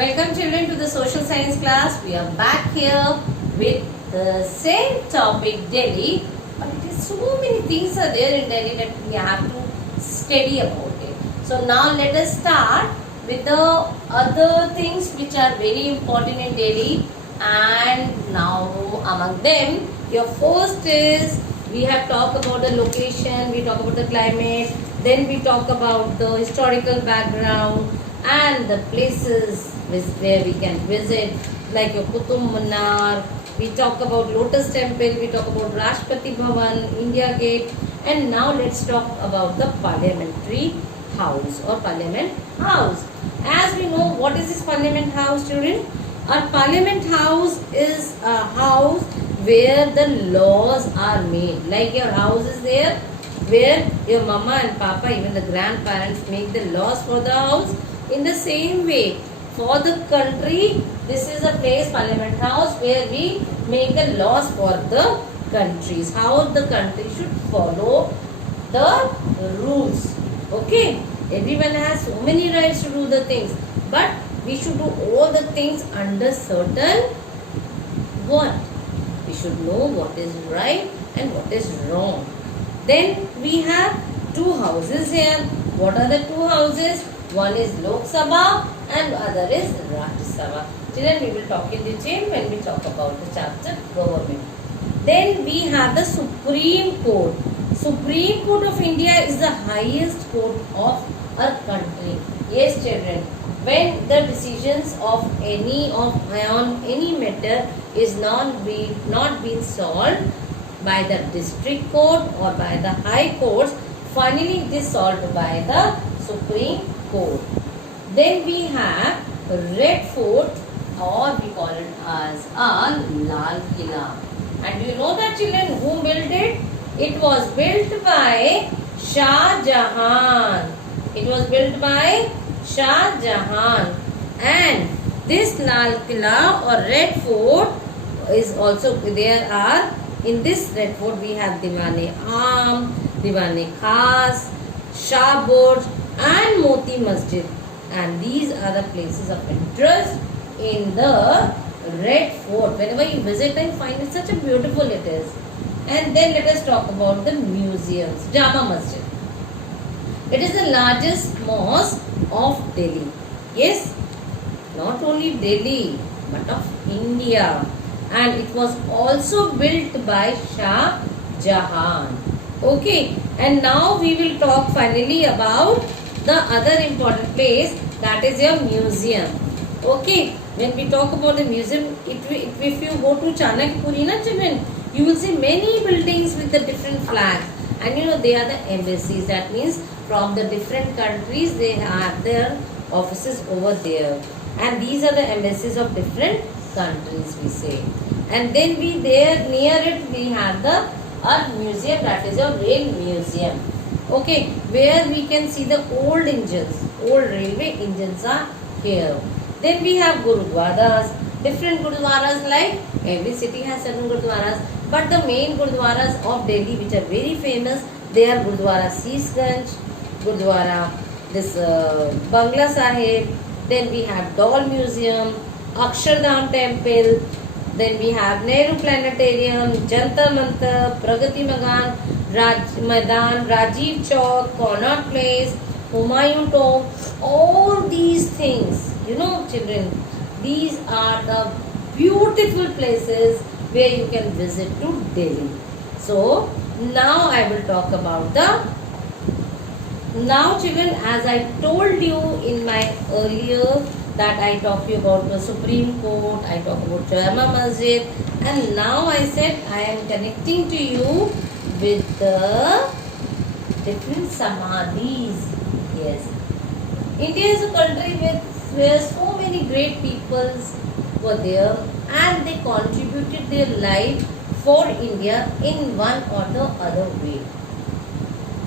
Welcome children to the social science class. We are back here with the same topic Delhi. But it is so many things are there in Delhi that we have to study about it. So now let us start with the other things which are very important in Delhi. And now among them, your first is we have talked about the location, we talk about the climate, then we talk about the historical background and the places where we can visit, like your Qutub Minar. We talk about Lotus Temple, we talk about Rashtrapati Bhavan, India Gate, and now let's talk about the Parliamentary House or Parliament House. As we know, what is this Parliament House, children? A Parliament House is a house where the laws are made. Like your house is there, where your mama and papa, even the grandparents, make the laws for the house. In the same way, for the country, this is a place, Parliament House, where we make the laws for the countries. How the country should follow the rules. Okay, everyone has so many rights to do the things, but we should do all the things under certain what? We should know what is right and what is wrong. Then we have two houses here. What are the two houses? One is Lok Sabha and other is Rajya Sabha. Children, we will talk in detail when we talk about the chapter government. Then we have the Supreme Court. Supreme Court of India is the highest court of our country. Yes, children. When the decisions of on any matter is not being solved by the district court or by the high courts, finally it is solved by the Supreme Court. Then we have Red Fort, or we call it as a Lal Killa. And you know that, children, who built it? It was built by Shah Jahan. It was built by Shah Jahan. And this Lal Killa or Red Fort is also, there are, in this Red Fort we have Diwan-e-Am, Diwan-e-Khas, Shah Burj and Moti Masjid. And these are the places of interest in the Red Fort. Whenever you visit and find it, such a beautiful it is. And then let us talk about the museums. Jama Masjid. It is the largest mosque of Delhi. Yes, not only Delhi but of India. And it was also built by Shah Jahan. Okay, and now we will talk finally about the other important place, that is your museum. Okay, when we talk about the museum, if you go to Chanakpuri, na children, you will see many buildings with the different flags. And you know, they are the embassies. That means from the different countries, they have their offices over there. And these are the embassies of different countries, we say. And then near it, we have the Earth Museum, that is your rail museum. Okay, where we can see the old engines, old railway engines are here. Then we have Gurudwaras, different Gurudwaras, like every city has certain Gurudwaras. But the main Gurudwaras of Delhi which are very famous, they are Gurudwara Sisganj, Gurudwara Bangla Sahib, then we have Dal Museum, Akshardham Temple, then we have Nehru Planetarium, Jantar Mantar, Pragati Maidan, Rajiv Chowk, Connaught Place, Humayun Tomb. All these things, you know, children, these are the beautiful places where you can visit to Delhi. So now I will talk about now children, as I told you in my earlier that I talked to you about the Supreme Court, I talked about Jama Masjid, and now I said I am connecting to you with the different samadhis. Yes, India is a country where so many great peoples were there and they contributed their life for India in one or the other way.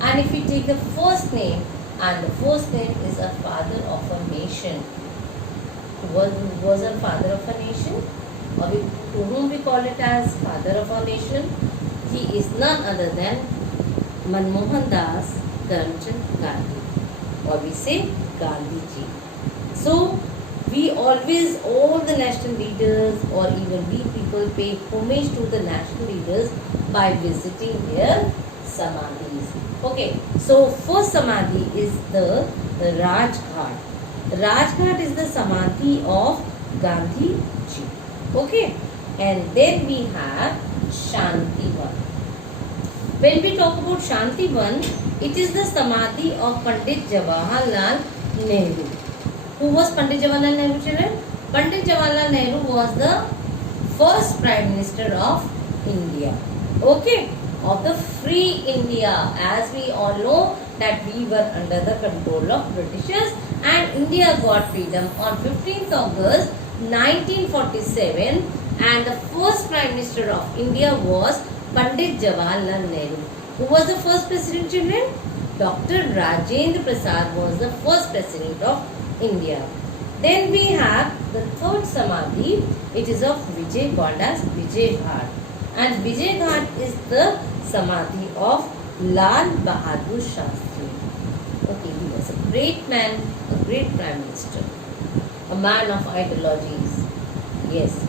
And if we take the first name, and the first name is a father of a nation. Who was a father of a nation? Or to whom we call it as father of a nation? He is none other than Manmohan Das Karamchand Gandhi, or we say Gandhi ji. So we always, all the national leaders or even we people pay homage to the national leaders by visiting their samadhis. Okay, so first samadhi is the Rajghat. Rajghat is the samadhi of Gandhi ji. Okay, and then we have Shantivan. When we talk about Shantivan, it is the samadhi of Pandit Jawaharlal Nehru. Who was Pandit Jawaharlal Nehru, children? Pandit Jawaharlal Nehru was the first Prime Minister of India. Okay, of the free India. As we all know that we were under the control of Britishers and India got freedom on 15th August 1947, and the first Prime Minister of India was Pandit Jawaharlal Nehru. Who was the first president, children? Dr. Rajendra Prasad was the first president of India. Then we have the third samadhi. It is of Vijay, called as Vijay Ghat. And Vijay Ghat is the samadhi of Lal Bahadur Shastri. Okay, he was a great man, a great prime minister, a man of ideologies. Yes.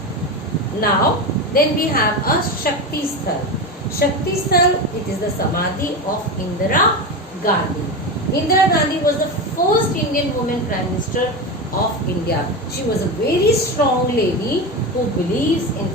Now, then we have a Shakti Sthal. Shakti Sthal, it is the samadhi of Indira Gandhi. Indira Gandhi was the first Indian woman Prime Minister of India. She was a very strong lady who believes in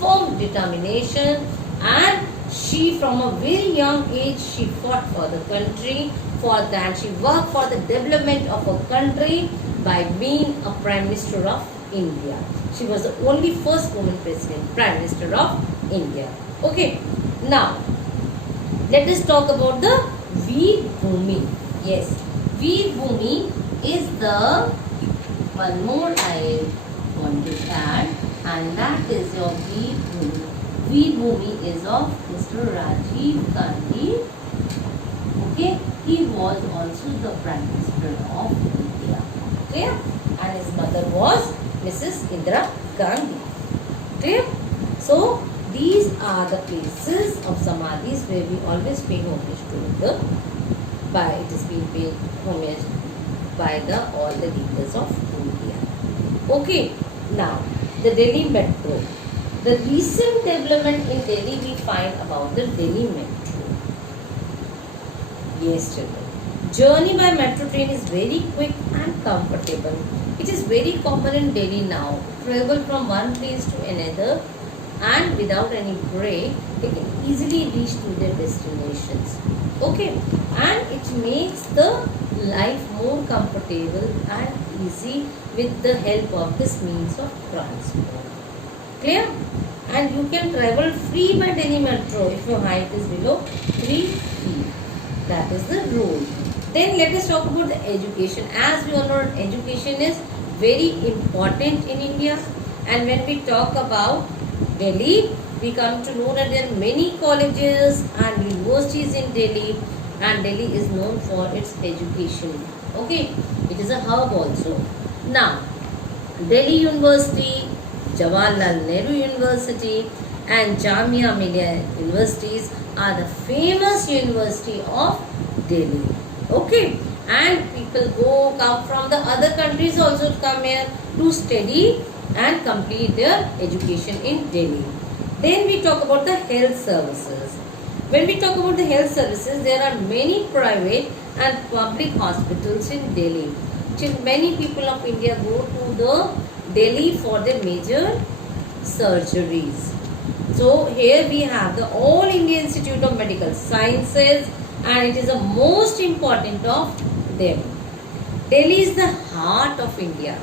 firm determination, and she from a very young age she fought for the country, for that she worked for the development of her country by being a Prime Minister of India. She was the only first woman president, Prime Minister of India. Okay, now let us talk about the Veer Bhumi. Yes, Veer Bhumi is the one more I want to add, and that is your Veer Bhumi. Veer Bhumi is of Mr. Rajiv Gandhi. Okay, he was also the Prime Minister of India. Clear? And his mother was Mrs. Indira Gandhi. Clear? So these are the places of samadhis where we always pay homage to the, by it is being paid homage by the all the leaders of India. Okay, now the Delhi Metro. The recent development in Delhi we find about the Delhi Metro. Yes, children. Journey by metro train is very quick and comfortable. It is very common in Delhi now. Travel from one place to another and without any break, they can easily reach to their destinations. Okay, and it makes the life more comfortable and easy with the help of this means of transport. Clear? And you can travel free by Delhi Metro if your height is below 3 feet. That is the rule. Then let us talk about the education. As we all know, education is very important in India. And when we talk about Delhi, we come to know that there are many colleges and universities in Delhi, and Delhi is known for its education. Okay, it is a hub also. Now, Delhi University, Jawaharlal Nehru University and Jamia Millia universities are the famous university of Delhi. Okay, and people come from the other countries also to come here to study and complete their education in Delhi. Then we talk about the health services. When we talk about the health services, there are many private and public hospitals in Delhi. Many people of India go to the Delhi for their major surgeries. So here we have the All India Institute of Medical Sciences, and it is the most important of them. Delhi is the heart of India.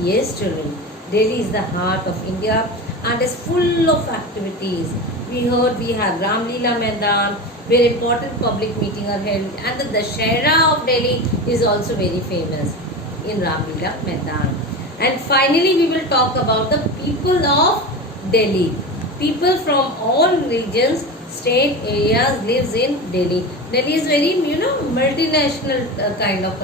Yes, children, Delhi is the heart of India and is full of activities. We heard we have Ram Leela Maidan, where important public meetings are held, and the Dussehra of Delhi is also very famous in Ram Leela Maidan. And finally, we will talk about the people of Delhi. People from all regions, state areas lives in Delhi. Delhi is very, multinational kind of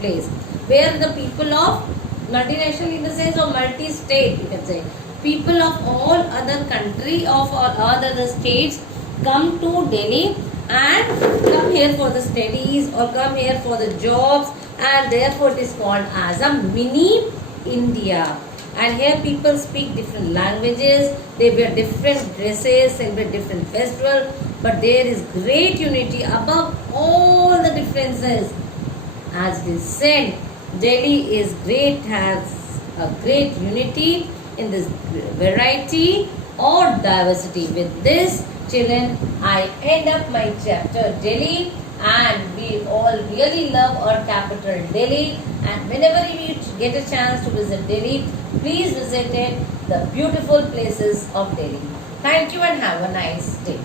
place, where the people of multinational in the sense of multi-state, you can say. People of all other country, of all other states come to Delhi and come here for the studies or come here for the jobs, and therefore it is called as a mini India. And here people speak different languages, they wear different dresses, celebrate different festivals, but there is great unity above all the differences. As it is said, Delhi is great, has a great unity in this variety or diversity. With this, children, I end up my chapter Delhi, and we all really love our capital Delhi, and whenever you get a chance to visit Delhi, please visit it, the beautiful places of Delhi. Thank you and have a nice day.